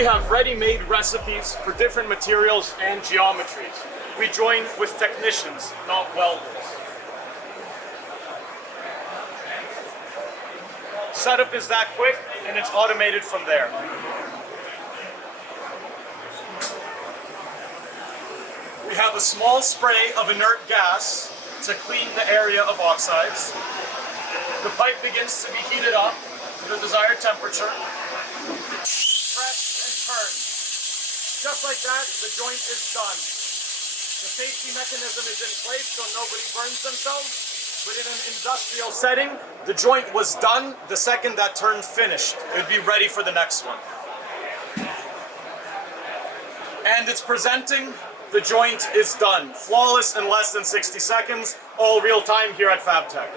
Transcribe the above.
we have ready-made recipes for different materials and geometries. We join with technicians, not welders. Setup is that quick, and it's automated from there. We have a small spray of inert gas to clean the area of oxides. The pipe begins to be heated up to the desired temperature. Press and turn. Just like that, the joint is done. The safety mechanism is in place so nobody burns themselves. But in an industrial setting, the joint was done the second that turn finished. It would be ready for the next one. And it's presenting, the joint is done. Flawless in less than 60 seconds, all real time here at FabTech.